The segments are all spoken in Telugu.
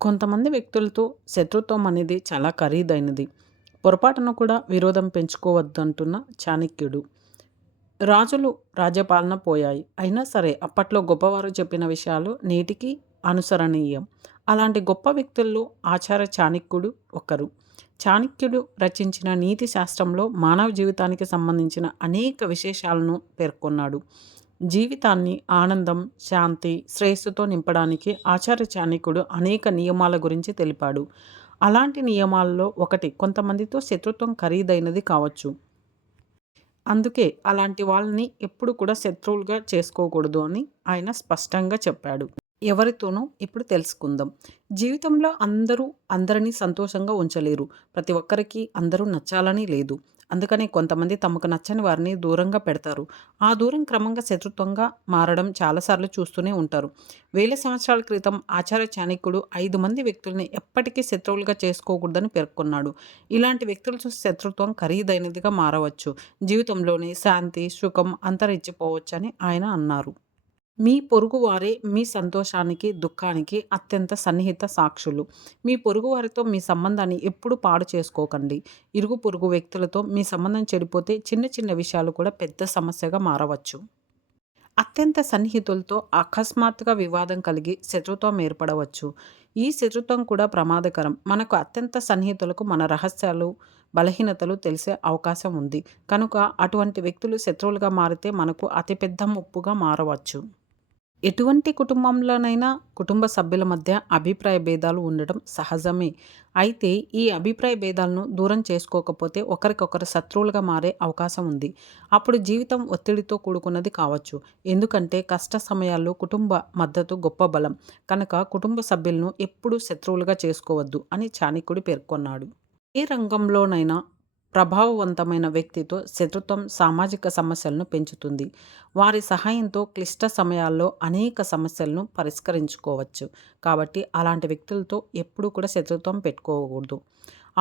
కొంతమంది వ్యక్తులతో శత్రుత్వం అనేది చాలా ఖరీదైనది. పొరపాటున కూడా విరోధం పెంచుకోవద్దంటున్న చాణక్యుడు. రాజులు రాజ్యపాలన పోయాయి. అయినా సరే అప్పట్లో గొప్పవారు చెప్పిన విషయాలు నేటికి అనుసరణీయం. అలాంటి గొప్ప వ్యక్తుల్లో ఆచార్య చాణక్యుడు ఒకరు. చాణక్యుడు రచించిన నీతి శాస్త్రంలో మానవ జీవితానికి సంబంధించిన అనేక విశేషాలను పేర్కొన్నాడు. జీవితాన్ని ఆనందం, శాంతి, శ్రేయస్సుతో నింపడానికి ఆచార్య చాణక్యుడు అనేక నియమాల గురించి తెలిపాడు. అలాంటి నియమాల్లో ఒకటి కొంతమందితో శత్రుత్వం ఖరీదైనది కావచ్చు. అందుకే అలాంటి వాళ్ళని ఎప్పుడు కూడా శత్రువులుగా చేసుకోకూడదు అని ఆయన స్పష్టంగా చెప్పాడు. ఎవరితోనూ ఇప్పుడు తెలుసుకుందాం. జీవితంలో అందరూ అందరినీ సంతోషంగా ఉంచలేరు. ప్రతి ఒక్కరికి అందరూ నచ్చాలని లేదు. అందుకనే కొంతమంది తమకు నచ్చని వారిని దూరంగా పెడతారు. ఆ దూరం క్రమంగా శత్రుత్వంగా మారడం చాలాసార్లు చూస్తూనే ఉంటారు. వేల సంవత్సరాల క్రితం ఆచార్య చాణక్యుడు 5 మంది వ్యక్తుల్ని ఎప్పటికీ శత్రువులుగా చేసుకోకూడదని పేర్కొన్నాడు. ఇలాంటి వ్యక్తులతో శత్రుత్వం ఖరీదైనదిగా మారవచ్చు. జీవితంలోని శాంతి, సుఖం అంతరించిపోవచ్చని ఆయన అన్నారు. మీ పొరుగువారే మీ సంతోషానికి, దుఃఖానికి అత్యంత సన్నిహిత సాక్షులు. మీ పొరుగువారితో మీ సంబంధాన్ని ఎప్పుడూ పాడు చేసుకోకండి. ఇరుగు పొరుగు వ్యక్తులతో మీ సంబంధం చెడిపోతే చిన్న చిన్న విషయాలు కూడా పెద్ద సమస్యగా మారవచ్చు. అత్యంత సన్నిహితులతో అకస్మాత్తుగా వివాదం కలిగి శత్రుత్వం ఏర్పడవచ్చు. ఈ శత్రుత్వం కూడా ప్రమాదకరం. మనకు అత్యంత సన్నిహితులకు మన రహస్యాలు, బలహీనతలు తెలిసే అవకాశం ఉంది. కనుక అటువంటి వ్యక్తులు శత్రువులుగా మారితే మనకు అతిపెద్ద ముప్పుగా మారవచ్చు. ఎటువంటి కుటుంబంలోనైనా కుటుంబ సభ్యుల మధ్య అభిప్రాయ భేదాలు ఉండడం సహజమే. అయితే ఈ అభిప్రాయ భేదాలను దూరం చేసుకోకపోతే ఒకరికొకరు శత్రువులుగా మారే అవకాశం ఉంది. అప్పుడు జీవితం ఒత్తిడితో కూడుకున్నది కావచ్చు. ఎందుకంటే కష్ట సమయాల్లో కుటుంబ మద్దతు గొప్ప బలం. కనుక కుటుంబ సభ్యులను ఎప్పుడూ శత్రువులుగా చేసుకోవద్దు అని చాణక్యుడు పేర్కొన్నాడు. ఏ రంగంలోనైనా ప్రభావవంతమైన వ్యక్తితో శత్రుత్వం సామాజిక సమస్యలను పెంచుతుంది. వారి సహాయంతో క్లిష్ట సమయాల్లో అనేక సమస్యలను పరిష్కరించుకోవచ్చు. కాబట్టి అలాంటి వ్యక్తులతో ఎప్పుడూ కూడా శత్రుత్వం పెట్టుకోకూడదు.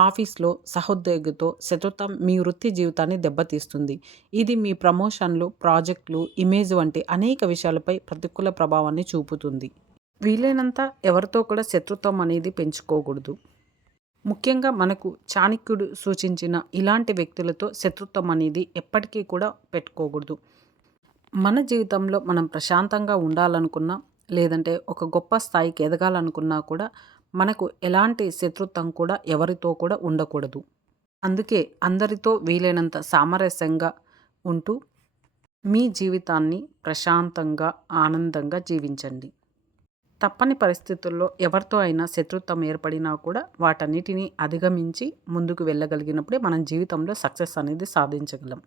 ఆఫీస్లో సహోద్యోగితో శత్రుత్వం మీ వృత్తి జీవితాన్ని దెబ్బతీస్తుంది. ఇది మీ ప్రమోషన్లు, ప్రాజెక్టులు, ఇమేజ్ వంటి అనేక విషయాలపై ప్రతికూల ప్రభావాన్ని చూపుతుంది. వీలైనంత ఎవరితో కూడా శత్రుత్వం అనేది పెంచుకోకూడదు. ముఖ్యంగా మనకు చాణక్యుడు సూచించిన ఇలాంటి వ్యక్తులతో శత్రుత్వం అనేది ఎప్పటికీ కూడా పెట్టుకోకూడదు. మన జీవితంలో మనం ప్రశాంతంగా ఉండాలనుకున్నా, లేదంటే ఒక గొప్ప స్థాయికి ఎదగాలనుకున్నా కూడా మనకు ఎలాంటి శత్రుత్వం కూడా ఎవరితో కూడా ఉండకూడదు. అందుకే అందరితో వీలైనంత సామరస్యంగా ఉంటూ మీ జీవితాన్ని ప్రశాంతంగా, ఆనందంగా జీవించండి. తప్పని పరిస్థితుల్లో ఎవరితో అయినా శత్రుత్వం ఏర్పడినా కూడా వాటన్నిటిని అధిగమించి ముందుకు వెళ్ళగలిగినప్పుడే మనం జీవితంలో సక్సెస్ అనేది సాధించగలం.